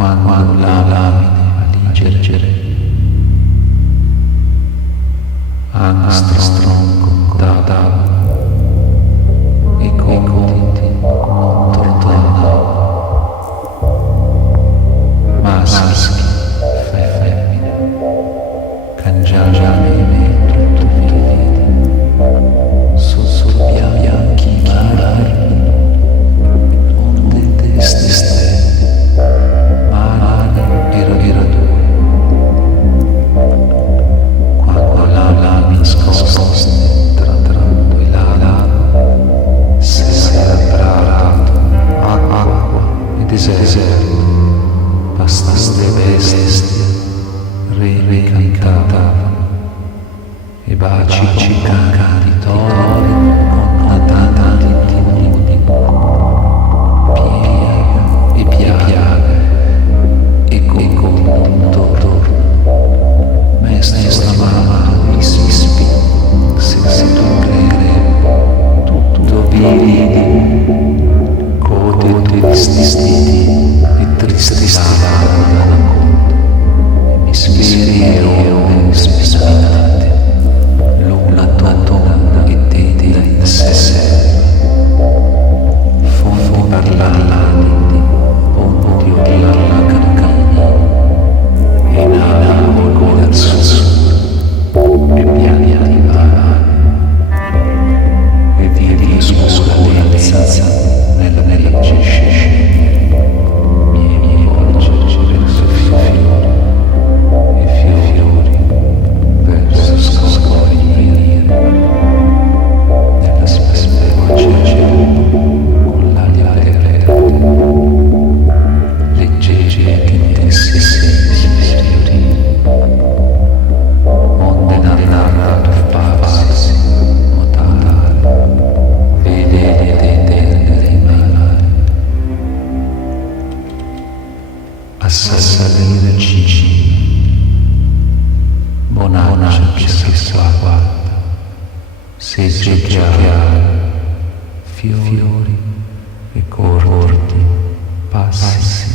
quando la lamine leggere Armstrong contava e conti non tornava, maschi, femmine, cangiane tutto vedi, su bianchi mari, onde testi stelle, mare e radure, quando la nascoste trattando il lago, si era preparato acqua e deserto, bastaste bestie, re cantavano, e baci canditori con tanti timoni, piega e piaga, e con torno, mestre mamma si se tu crede, tutto vidi, code vestiti e tristi stavano alla conta, e mi svegli spesminate, l'una tonda e tenda in se fondi parlanti, ponti urlano cancani, e nana con il sussurro, e piani arrivavano, e vidi scusa nella cesce, miei volgere verso fiori, e fiori verso scogliere, nella specie con l'aria aperta, leggere che intessi fiori, onde narrare tuffarsi, nuotare, vedere ed intendere in mare, assalire il cigino, bonaccia che si guarda, segge chiare, fiori e corti, passi